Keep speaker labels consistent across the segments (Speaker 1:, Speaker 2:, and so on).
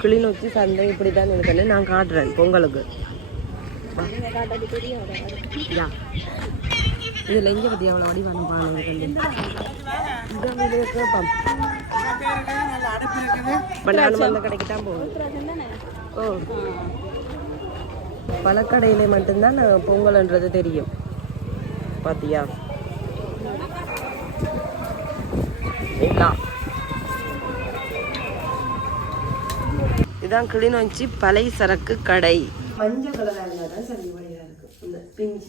Speaker 1: கிளிநொச்சி சந்தை இப்படி தான் இருக்குன்னு நான் காட்டுறேன் பொங்கலுக்கு. இது இதில் எங்கே பற்றி அவ்வளோ வடிவான கடைக்கு தான் போகும் ஓ. பழக்கடையில மட்டும்தான் நான் பொங்கல்ன்றது தெரியும். பாத்தியா? இதான் கிளிநொச்சி பலை சரக்கு கடை. மஞ்சள் கலரா இருந்தா தான் சரி வழியா இருக்கு. இந்த பிங்க்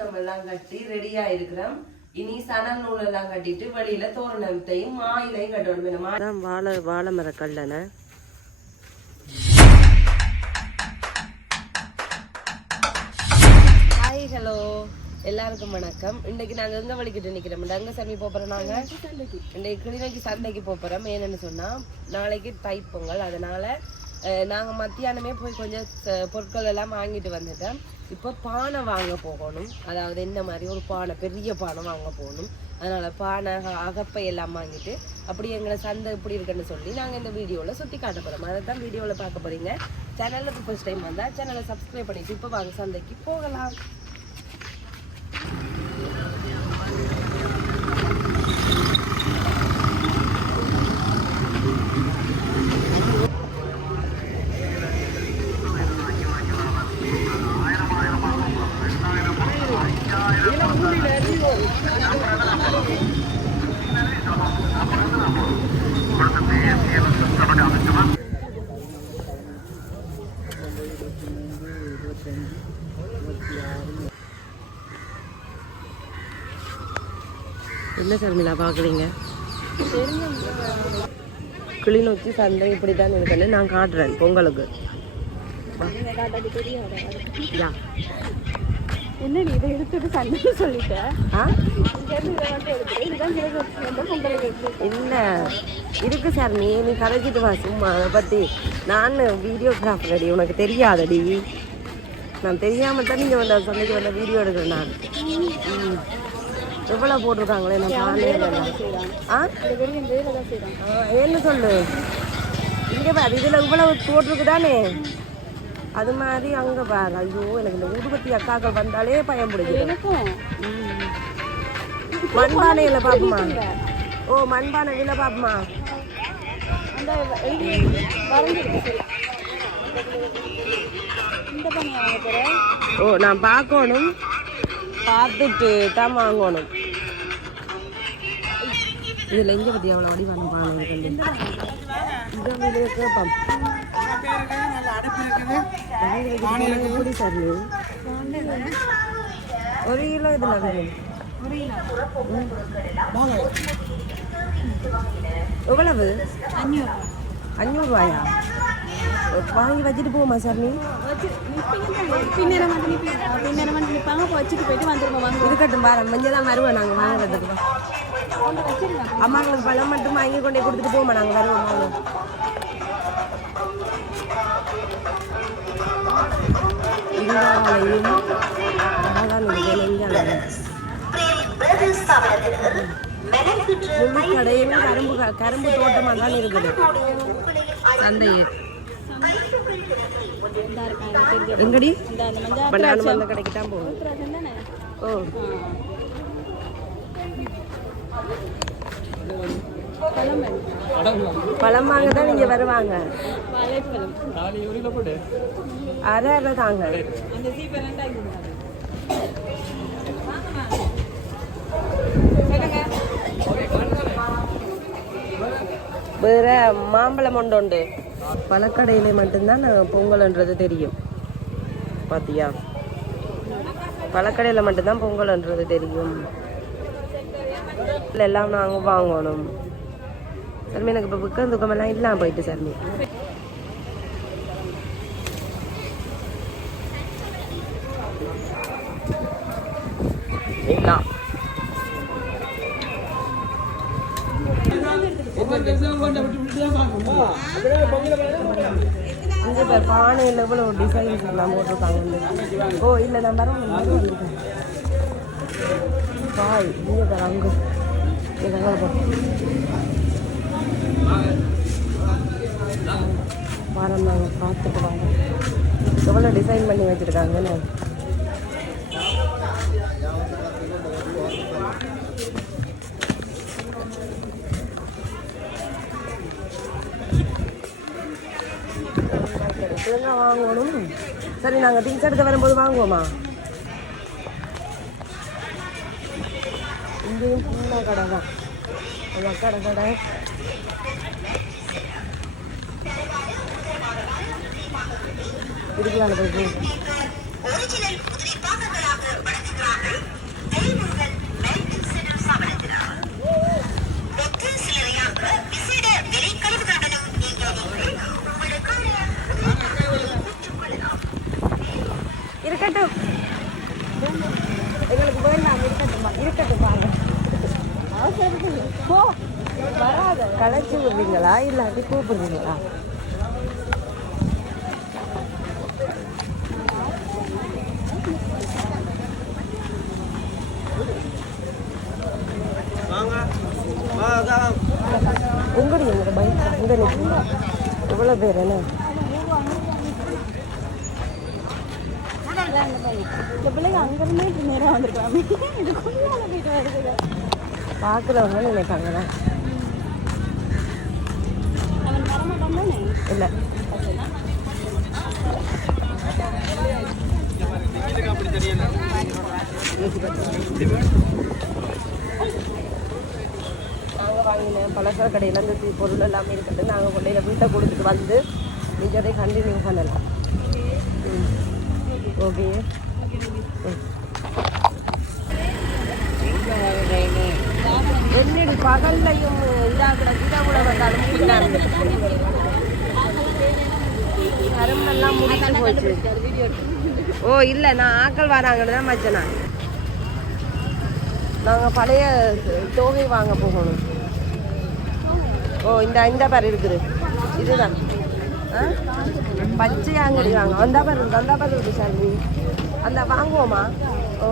Speaker 1: நம்ம எல்லாம் கட்டி ரெடியா இருக்கிறோம். இனி சணல் நூல் எல்லாம் கட்டிட்டு வெளியில தோரணத்தையும் மாயிலையும் கட்டணும். வாழை வாழை மரக்கல்லன ஹாய் ஹலோ எல்லாருக்கும் வணக்கம். இன்னைக்கு நாங்க எங்க வலிக்கிட்டு நிக்கிறோம்? அங்க சாமி போறோம் நாங்க. இன்னைக்கு கிளிநொச்சி சந்தைக்கு போறோம். ஏன்னு சொன்னா நாளைக்கு தைப்பொங்கல் அதனால நாங்க மத்தியானமே போய் கொஞ்சம் பொருட்கள் எல்லாம் வாங்கிட்டு வந்துட்டோம். இப்போ பானை வாங்க போகணும். அதாவது இந்த மாதிரி ஒரு பானை பெரிய பானை வாங்க போகணும். அதனால பானை அகப்பை எல்லாம் வாங்கிட்டு அப்படி எங்களை சந்தை இப்படி இருக்குன்னு சொல்லி நாங்கள் இந்த வீடியோவில் சுற்றி காட்ட போகிறோம் அதை தான் வீடியோவில் பார்க்க போறீங்க. சேனலில் ஃபஸ்ட் டைம் வந்தால் சேனலை சப்ஸ்கிரைப் பண்ணிவிட்டு இப்போ வாங்க சந்தைக்கு போகலாம். என்ன சர்மிளா பார்க்குறீங்க? கிளிநொச்சி சந்தை இப்படி தான் இருக்குன்னு நான் காட்டுறேன் பொங்கலுக்கு. யா.
Speaker 2: என்னடி இதை எடுத்துட்டு சண்டை சொல்லிட்டேன்
Speaker 1: இல்லை இருக்கு சார் நீ நீ கதைச்சிட்டு வா சும்மா அதை பற்றி நான் வீடியோகிராஃபர் அடி உனக்கு தெரியாதடி. நான் தெரியாம தான் நீங்கள் வந்த சந்தைக்கு வந்த வீடியோ எடுக்கிறேன் நான். எவ்வளோ போட்டிருக்காங்களே காலையில் ஆ? என்ன சொல்லு? இங்கே பாரு இதில் இவ்வளவு போட்டிருக்கு தானே அது மாதிரி அங்கே பாரு ஐயோ எனக்கு இந்த ஊதுபத்தி அக்காக்கள் வந்தாலே பயம் பிடிக்குது.
Speaker 2: எனக்கும்.
Speaker 1: மண்பானையில் பார்ப்போமா? ஓ மண்பானை விலை பார்ப்போமா? ஓ நான் பார்க்கணும். பார்த்துட்டு தான் வாங்கணும். இதில் எங்கே பற்றி அவ்வளோ வடிவான பானை இருக்குது இதான் வாங்கி வைக்க போனா எப்படி சார் நீ? ஒரு கிலோ இதில் வேணும் எவ்வளவு?
Speaker 2: அஞ்சூறு
Speaker 1: அஞ்சூறுவாயா? வாங்கி வச்சுட்டு போமா சார் நீ
Speaker 2: வச்சு பின்னேரம் வந்து நிப்பி நிற்பாங்க வச்சுட்டு போயிட்டு வந்துருவோம் வாங்க
Speaker 1: இருக்கட்டும் பாரு மஞ்சள் தான் வருவோம் நாங்கள் வாங்குறதுக்கு. அம்மாங்களுக்கு பழம் மட்டும் வாங்கி கொண்டு கொடுத்துட்டு போமா நாங்கள் வருவோம் கடையுமே கரும்பு கரும்பு தோட்டமாக தான் இருக்குது சந்தையே எங்கடி
Speaker 2: அந்த
Speaker 1: கடைக்கு தான் ஓ.
Speaker 2: பழம்
Speaker 1: வாங்க தான் நீங்க வருவாங்க. அரை அரை தாங்க. வேற மாம்பழம் ஒன்று உண்டு. பழக்கடையில மட்டும்தான் பொங்கல்ன்றது தெரியும். பாத்தியா? பழக்கடையில் மட்டும்தான் பொங்கல்ன்றது தெரியும். இல்லை எல்லாம் நாங்கள் வாங்கணும். சர்மி எனக்கு இப்போ புக்கம் துக்கமெல்லாம் இல்லாமல் போயிட்டு சர்மி. இங்கே இப்போ பானையில் எவ்வளோ டிசைன்ஸ் எல்லாம் போட்டிருக்காங்க. ஓ இல்லை நான் வர வந்துருக்கேன் பாய் இங்கே தர பாரம் நாங்கள் பார்த்துட்டு எவ்வளோ டிசைன் பண்ணி வச்சுருக்காங்கன்னு ஒழுங்காக வாங்கணும் சரி நாங்கள் டீ எடுத்து வரும்போது வாங்குவோமா? இங்கேயும் சின்ன கடை தான். அந்த கடை கடை. இதுக்குள்ள போயிட்டு. இல்லாட்டி கூப்பிடுறீங்களா? உங்கடி எங்க பைக் அங்கே நிற்குங்க எவ்வளோ பேர் என்ன?
Speaker 2: இந்த பிள்ளைங்க அங்கிருந்தே இப்படி நேரம் வந்திருக்காங்க. இதுக்குள்ளால போயிட்டு வருது
Speaker 1: பார்க்குறவங்க நினைப்பாங்களா?
Speaker 2: அவன் வரமாட்டான் தானே
Speaker 1: இல்லை. நாங்கள் வாங்கின பலசர கடையில் இந்த தீ பொருள் எல்லாமே இருக்குது நாங்கள் கொண்டையில் வீட்டை கொடுத்துட்டு வந்து நீங்கள் அதை கண்டினியூ பண்ணலாம் ஓகே என்னடி பகல்லையும் இதாகிற இரவுல வந்தாலும் கரும்பெல்லாம் முடிச்சு போச்சு. ஓ இல்லை நான் ஆக்கள் வராங்கன்னு தான் மச்சனா. நாங்கள் பழைய தோகை வாங்க போகணும். ஓ இந்த இந்த பாரு இருக்குது. இதுதான். ஆ? பச்சை அங்கடி வாங்க. அந்த பாரு இருக்கு அந்த பாரு இருக்கு சாமி அந்த வாங்குவோமா? ஓ.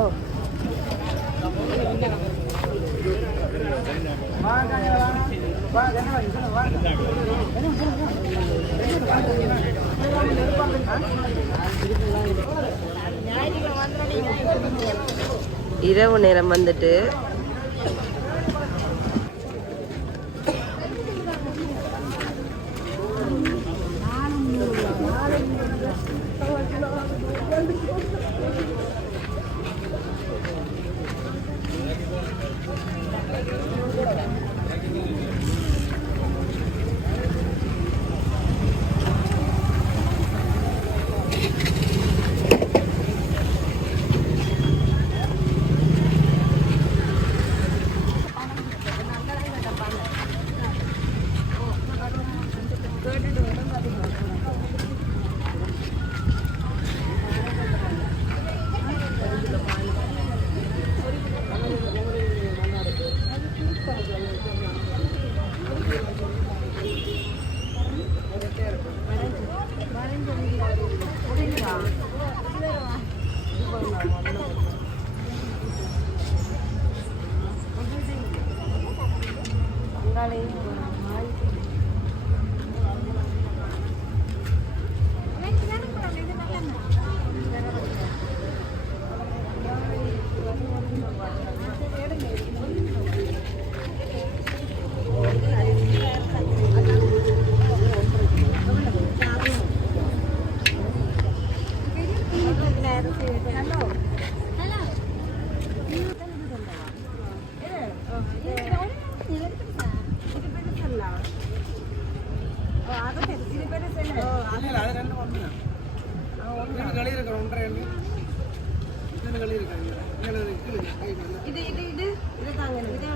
Speaker 1: இரவு நேரம் வந்துட்டு 哎 இது இது இது இது தாங்க இது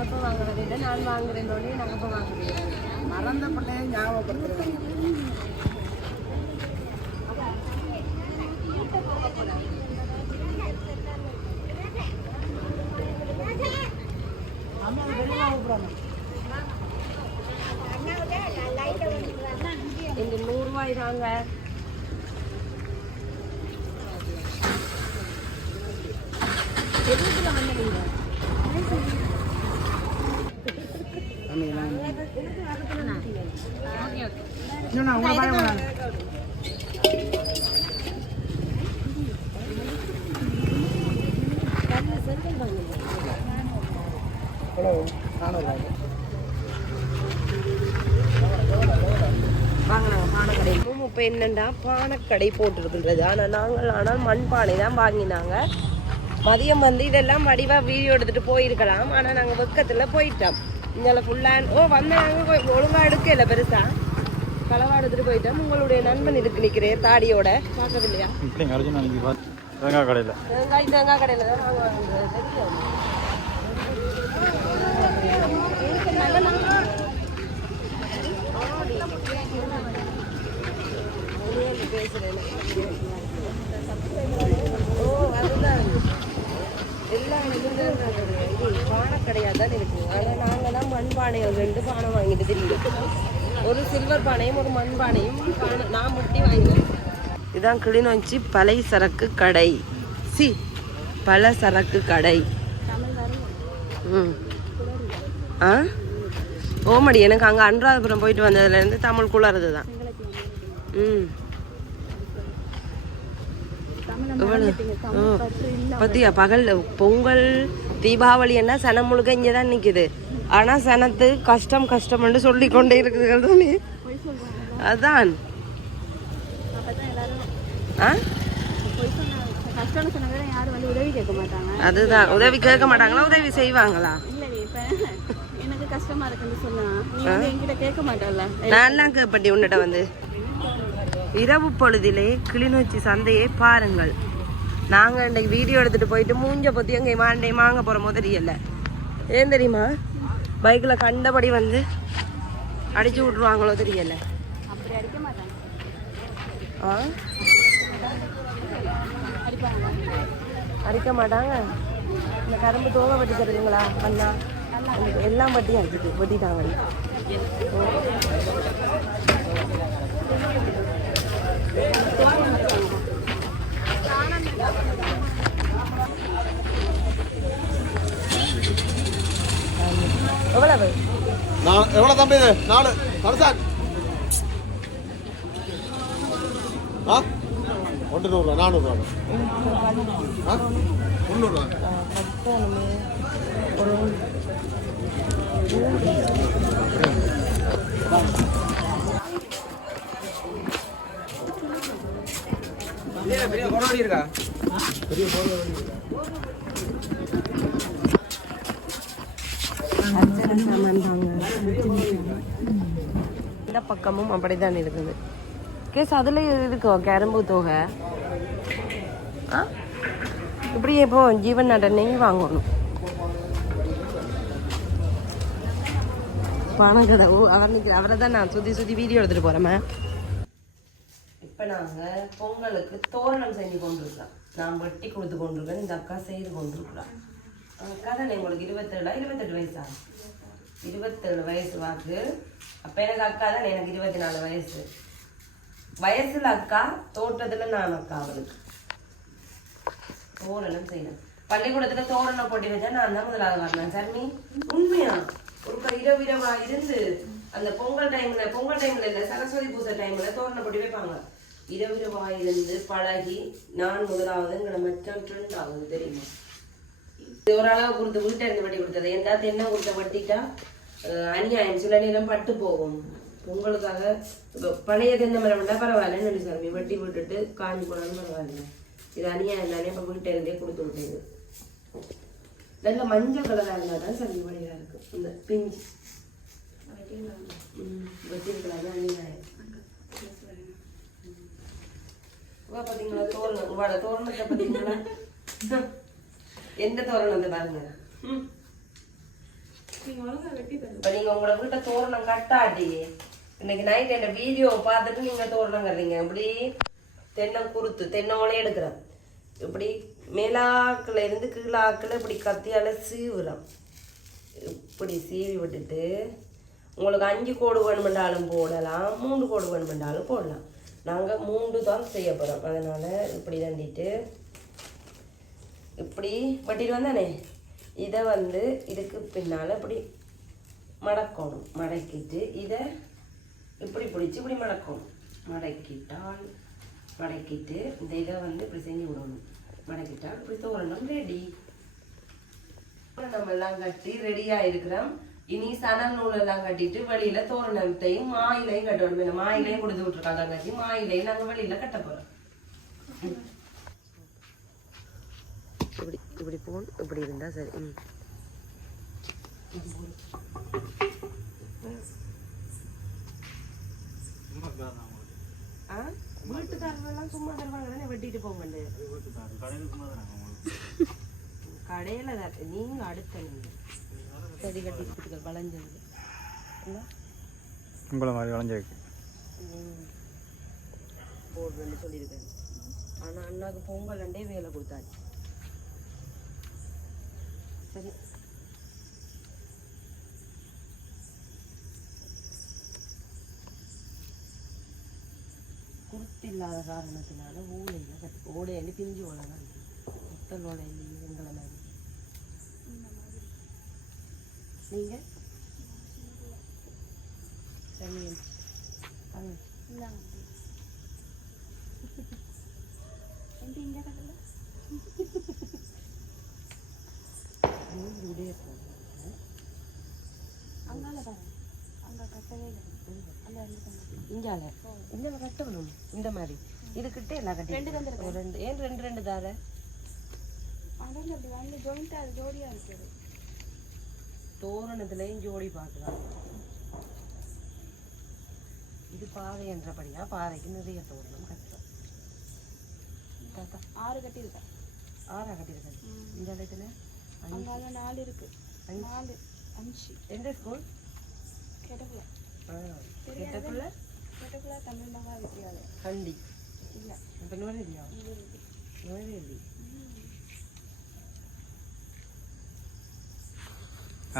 Speaker 1: நகப்பை வாங்குறதை விட நான் வாங்குறேன் நாங்கள் வாங்குறேன்.
Speaker 3: மறந்த பிள்ளையை ஞாபகப்படுத்துறேன்
Speaker 1: இந்த நூறு ரூபாய் தாங்க எதுக்குள்ள வந்தீங்க வாங்க நாங்கள் பானைக்கடை இப்போ என்னண்டா பானைக்கடை போட்டுருக்குன்றது. ஆனால் நாங்கள் ஆனால் மண்பானை தான் வாங்கினாங்க. மதியம் வந்து இதெல்லாம் வடிவாக வீடியோ எடுத்துகிட்டு போயிருக்கலாம். ஆனால் நாங்கள் வெக்கத்தில் போயிட்டோம். இங்கே ஃபுல்லாக ஓ வந்தாங்க ஒழுங்காக எடுக்கல பெருசா. களவா எடுத்துகிட்டு போயிட்டோம். உங்களுடைய நண்பன் இதுக்கு நிற்கிறேன் தாடியோட. பார்க்கறது இல்லையா
Speaker 3: தேங்காய் கடையில்.
Speaker 1: தேங்காய் தேங்காய் கடையில் தான் நாங்கள் ஓ அதுதான் எல்லாம் இது பானைக்கடையாக தான் இருக்கு ஆனால் நாங்கள் தான் மண்பானைகள் ரெண்டு பானை வாங்கிட்டு தெரியும்? ஒரு சில்வர் பானையும் ஒரு மண் பானையும் பானை நான் முட்டி வாங்கினேன். இதான் கிளிநொச்சி பலை சரக்கு கடை. சி பல சரக்கு கடை. ம். ஆ? ஓமடி எனக்கு அங்கே அனுராதபுரம் போயிட்டு வந்ததுலேருந்து தமிழ் குளறது தான் ம் பத்தியா பகல் பொங்கல் தீபாவளி என்ன சனம் முழுக்க இங்கே தான் நிற்குது ஆனால் சனத்து கஷ்டம் கஷ்டம்னு சொல்லி கொண்டே இருக்குது தானே. அதான். ஆ?
Speaker 2: கஷ்டம்னு சொன்னாங்க யாரும் உதவி கேட்க மாட்டாங்க
Speaker 1: அதுதான். உதவி கேட்க மாட்டாங்களா? உதவி செய்வாங்களா?
Speaker 2: இல்லடி இப்ப எனக்கு கஷ்டமா இருக்குன்னு சொன்னா என்கிட்ட கேட்க மாட்டல்ல
Speaker 1: நான் கேப்பட்டி உன்னிட்ட வந்து. இரவு பொழுதிலே கிளிநொச்சி சந்தையை பாருங்கள். நாங்கள் இன்றைக்கு வீடியோ எடுத்துட்டு போயிட்டு மூஞ்ச பற்றி எங்கே மாண்டே வாங்க போகிறோமோ தெரியல ஏன் தெரியுமா? பைக்கில் கண்டபடி வந்து அடிச்சு விட்ருவாங்களோ தெரியலை
Speaker 2: அப்படி அடிக்க மாட்டாங்க
Speaker 1: ஆ
Speaker 2: அடிப்பாங்க
Speaker 1: அடிக்க மாட்டாங்க. இந்த கரும்பு தோகை வெட்டி தருவீங்களா? எல்லாம் வட்டியும் எல்லாம் வட்டி அடிச்சுட்டு வெட்டிட்டாங்க. எவ்வளவு?
Speaker 4: நான் எவ்வளோ தம்பி இது? நாலு. நடுசான் ஆ ஒன்று நூறுரூவா நானூறுரூவா ஆ? முந்நூறுரூவா
Speaker 1: பத்தொன்று ஒரு அர்ச்சனை சாமான் தாங்க. இந்த பக்கமும் அப்படிதான் இருக்குது. கேஸ் அதுல இருக்கும் கரும்பு தொகை. ஆ? இப்படியே இப்போ ஜீவன் நடனையும் வாங்கணும். பணம் கடை ஓ அவனுக்கு அவரை தான் நான் சுற்றி சுற்றி வீடியோ எடுத்துகிட்டு போகிறேன் இப்போ நாங்கள் பொங்கலுக்கு தோரணம் செஞ்சு கொண்டிருக்கோம் நான் வெட்டி கொடுத்து கொண்டிருக்கேன் இந்த அக்கா செய்து கொண்டிருக்கிறோம் அக்கா உங்களுக்கு இருபத்தேழா இருபத்தெட்டு வயசா? இருபத்தேழு வயசு வாக்கு. அப்போ எனக்கு அக்கா தான் எனக்கு இருபத்தி நாலு வயசு. வயசில் அக்கா தோட்டத்தில் நான் அக்கா அவளுக்கு. தோரணம் செய்யணும். பள்ளிக்கூடத்துல தோரணம் போட்டி வச்சா நான் தான் முதலாவது வரணும். சர்மி உண்மையா? ஒரு இரவு இரவா இருந்து அந்த பொங்கல் டைம்ல பொங்கல் டைம்ல இல்ல சரஸ்வதி பூஜை டைம்ல தோரணம் போட்டி வைப்பாங்க. இரவு இரவா இருந்து பழகி நான் முதலாவதுங்கிற மச்சம் ட்ரெண்ட் ஆகுது தெரியுமா? இது ஒரு அளவு கொடுத்து வீட்டை இருந்து வட்டி கொடுத்தது. எந்த தென்னை கொடுத்த வட்டிட்டா அநியாயம். சில நேரம் பட்டு போகும். பொங்கலுக்காக இப்போ பழைய தென்னை மரம் விட்டா பரவாயில்லன்னு நெல்லு சாமி வட்டி விட்டுட்டு காஞ்சி போனாலும் பரவாயில்ல. இது அநியாயம் தானே இப்போ வீட்டை இருந்தே கொடுத்து விட்டது நல்ல மஞ்சள் கலராக இருந்தால் தான் சரி வழியாக இருக்கும் இந்த பிஞ்சு ம், வச்சிருக்கலாம் தான் உவா பார்த்தீங்களா தோரணம்? உங்களோட தோரணத்தை பார்த்தீங்களா எந்த தோரணத்தை பாருங்க. இப்ப நீங்க உங்களோட வீட்டை தோரணம் கட்டாட்டி இன்னைக்கு நைட் இந்த வீடியோ பார்த்துட்டு நீங்க தோரணம் கட்டுறீங்க. இப்படி தென்னை குருத்து தென்னோலே எடுக்கிறேன். இப்படி மேலாக்கில் இருந்து கீழாக்கில் இப்படி கத்தியால் சீவுறோம் இப்படி சீவி விட்டுட்டு உங்களுக்கு அஞ்சு கோடு வேணுமென்றாலும் போடலாம் மூன்று கோடு வேணுமென்றாலும் போடலாம். நாங்கள் மூன்று தான் செய்ய போகிறோம் அதனால் இப்படி தண்டிட்டு இப்படி வட்டிட்டு வந்தானே? இதை வந்து இதுக்கு பின்னால் இப்படி மடக்கணும். மடக்கிட்டு இதை இப்படி பிடிச்சி இப்படி மடக்கணும். மடக்கிட்டால் மடக்கிட்டு இந்த இதை வந்து இப்படி செஞ்சு விடணும். மடக்கிட்டால் இப்படி தோரணம் ரெடி நம்ம எல்லாம் கட்டி ரெடியாக இருக்கிறோம். இனி சணல் நூல் எல்லாம் கட்டிட்டு வெளியில தோரணத்தையும் மாயிலையும் கட்டணும். மாயிலையும் கொடுத்து விட்டுருக்காங்க கட்டி மாயிலையும் நாங்க வெளியில கட்ட போறோம். இப்படி இப்படி போன் இப்படி இருந்தா சரி. ம். ஆ? வீட்டுக்காரங்கெல்லாம் சும்மா தருவாங்க தானே வெட்டிட்டு மாட்டேன் கடையில தான் நீங்க அடுத்த செடி கட்டி கொடுத்துக்க வளைஞ்சது?
Speaker 3: உங்களை மாதிரி வளைஞ்சிருக்கு.
Speaker 1: போடுறேன்னு சொல்லியிருக்கேன் ஆனா அண்ணாக்கு பொங்கல் ரெண்டே வேலை கொடுத்தாச்சு. சரி. குருத்து இல்லாத காரணத்தினால ஓலையில கட்டி ஓலையில பிஞ்சு ஓலை தான் முத்தல் ஓலையில எங்களை மாதிரி நீங்க சரி வாங்க.
Speaker 2: இந்தாங்க எந்த இந்த கடையில்
Speaker 1: மூன்று உடைய போடுங்க.
Speaker 2: அங்கால பாருங்க அங்கே கட்டவே இல்லை அந்த
Speaker 1: இஞ்சால. இந்த கட்டணும் இந்த மாதிரி. இதுக்கிட்ட எல்லாம் கட்டி
Speaker 2: ரெண்டு
Speaker 1: ரெண்டு ஏன் ரெண்டு ரெண்டு தார?
Speaker 2: அதான் அப்படி வந்து ஜாயிண்ட்டாக அது ஜோடியாக இருக்குது
Speaker 1: தோரணத்துலயும் ஜோடி பார்க்கலாம். இது பாதை என்றபடியா? பாதைக்கு நிறைய தோரணம் கட்டுறோம்.
Speaker 2: ஆறு கட்டியிருக்கேன்
Speaker 1: ஆறா கட்டியிருக்கேன். இந்த இடத்துல?
Speaker 2: அங்கால நாலு இருக்கு. நாலு அஞ்சு.
Speaker 1: எந்த ஸ்கூல்?
Speaker 2: கெட்டக்குள்ள
Speaker 1: கிட்டக்குள்ள
Speaker 2: கெட்டக்குள்ள தமிழ் மகா வித்யாலயம்
Speaker 1: கண்டி
Speaker 2: இல்லை
Speaker 1: இப்போ நுழையிலையா நுழையிலி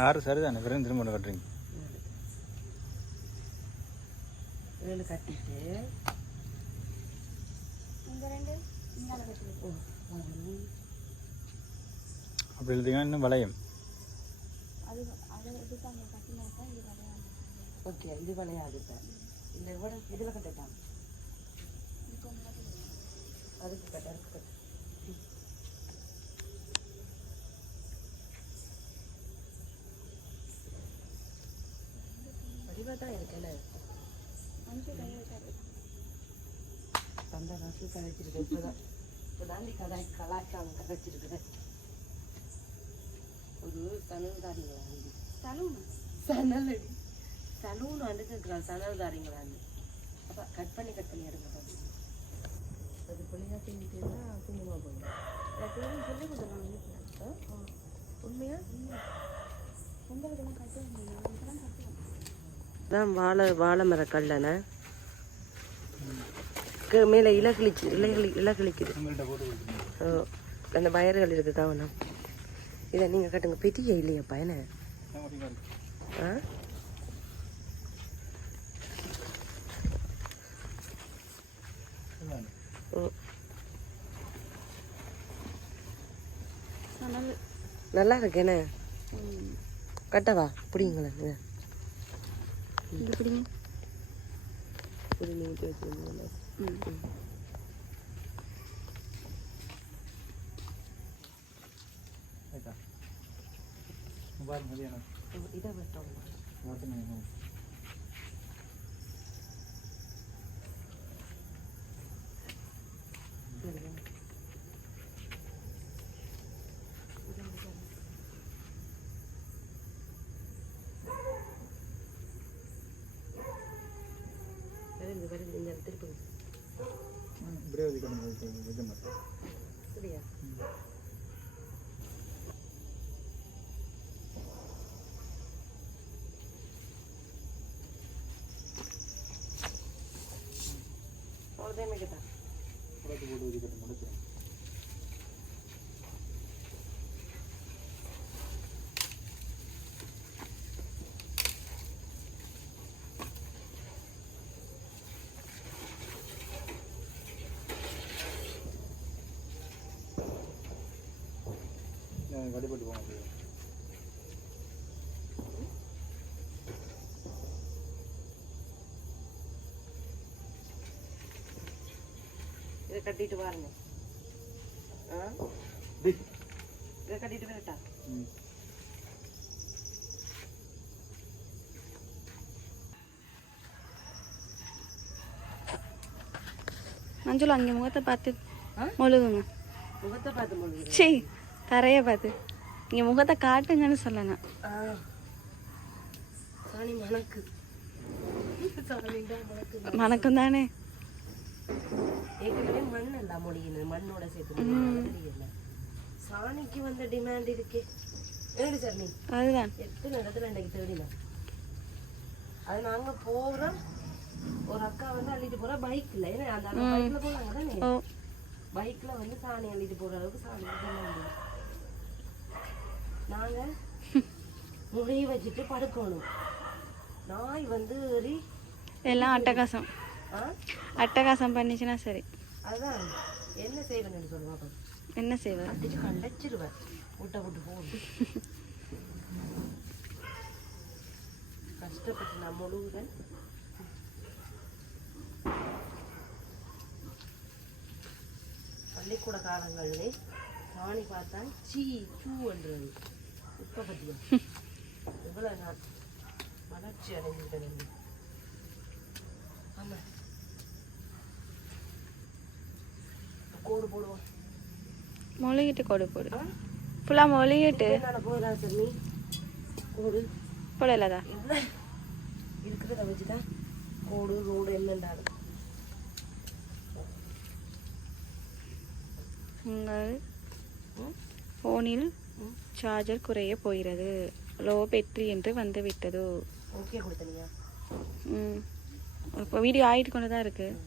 Speaker 3: ஆறு சரிதானே பிறகு திரும்ப ஒன்று கட்டுறீங்க
Speaker 1: ஏழு கட்டிட்டு
Speaker 3: அப்படி எழுதிங்கன்னா இன்னும் வளையும்
Speaker 2: அது அது இதுதான் அங்கே கட்டினாக்கா இது கிடையாது
Speaker 1: ஓகே இது விளையாது இப்போ இந்த விட இதில் கட்டட்டான்
Speaker 2: இதுக்கு ஒன்று கட்டி
Speaker 1: அதுக்கு கட்ட அதுக்கு கட்ட வடிவாக தான் இருக்கேன்
Speaker 2: அஞ்சு கை வச்சாரு
Speaker 1: தந்த காசு கதைச்சிருக்கேன் இப்போதான். இப்போ தாண்டி கதை கலாச்சாரம் கதைச்சிருக்கிறேன் ஒரு சனல்தாரிங்களா
Speaker 2: தலுவணும்
Speaker 1: சனல் அடி சலூன் அனுக்குறான் சனல்தாரிங்களான்னு அப்போ கட் பண்ணி கட் பண்ணி எடுங்க. அது பிள்ளையா திங்கிட்டேன்னா குங்குமா போகும்
Speaker 2: எப்படியும் சொல்லி கொடுத்துருவாங்க
Speaker 1: உண்மையா? தான் வாழை வாழை மர கல்லணை. மேலே இலை கிழிச்சு இலைகளி இலை கிழிக்குது.
Speaker 3: உங்கள்கிட்ட போட்டு கொடுத்துருங்க.
Speaker 1: ஓ, அந்த வயர்கள் இருக்குது தான் வேணும் இதை நீங்கள் கட்டுங்க. பெரிய இல்லையாப்பா என்ன? ஆ ம்.
Speaker 2: சணல்
Speaker 1: நல்லா இருக்கு என்ன கட்டவா? பிடிங்களேன்
Speaker 2: இது. பிடிங்க.
Speaker 1: புடி நீட்டி வச்சுருந்தீங்க
Speaker 3: ஆயிட்டா பாருங்க மதியானம்
Speaker 1: இதை விட்டோம்
Speaker 3: பார்த்து
Speaker 1: வருது வருது இந்த திருப்பி
Speaker 3: இப்படியே வச்சுக்கணும் வைக்க கடிப்பட்டு போக முடியும்
Speaker 1: இதை கட்டிட்டு பாருங்க ஆ
Speaker 3: டி
Speaker 1: இதை கட்டிட்டு வரட்டா
Speaker 3: ம்
Speaker 2: மஞ்சள் அங்கே முகத்தை பார்த்து
Speaker 1: ஆ?
Speaker 2: முழுகுங்க
Speaker 1: முகத்தை பார்த்து முடியுது
Speaker 2: சரி தரைய பார்த்து இங்கே முகத்தை காட்டுங்கன்னு சொல்லுங்க மணக்கம் தானே?
Speaker 1: ஏற்கனவே மண் எல்லாம் முடியுது மண்ணோட சேர்த்து சாணிக்கு வந்து டிமாண்ட் இருக்கே. என்னடி சர்னி
Speaker 2: அதுதான்.
Speaker 1: எத்தனை இடத்துல இன்னைக்கு தேடினோம்? அது நாங்க போறோம். ஒரு அக்கா வந்து அள்ளிட்டு போறா. பைக்ல ஏன்னா அந்த அக்கா பைக்ல போனாங்க தானே? பைக்ல வந்து சாணி அள்ளிட்டு போற அளவுக்கு சாணி பண்ண முடியும் நாங்க முறையை வச்சுட்டு படுக்கணும். நாய் வந்து ஏறி
Speaker 2: எல்லாம் அட்டகாசம்.
Speaker 1: ஆ?
Speaker 2: அட்டகாசம் பண்ணிச்சுன்னா சரி.
Speaker 1: அதான். என்ன செய்வேன்னு சொல்லுவாங்க
Speaker 2: என்ன செய்வது
Speaker 1: அடிச்சு கண்டச்சிருவேன் விட்ட விட்டு போகணும் கஷ்டப்பட்டு நான் முழுகுதல் பள்ளிக்கூட காலங்களிலே சாணி பார்த்தா சீ சூன்றது இப்போ நான் அடைஞ்சிருக்கேன் ஆமாம் கோடு போடுவோம்
Speaker 2: மொழிகிட்டு கொடு போடு ஃபுல்லாக மொழிகிட்டு
Speaker 1: சார் நீ கோடு
Speaker 2: போடலதா
Speaker 1: இருக்கிறத வச்சுதான் கோடு ரோடு என்னண்டாலும்
Speaker 2: உங்கள்? ஃபோனில். சார்ஜர் குறைய போகிறது. லோ பெட்ரி என்று வந்து விட்டது
Speaker 1: ஓகே கொடுத்தனியா?
Speaker 2: ம். இப்போ வீடியோ ஆகிட்டு கொண்டு தான் இருக்குது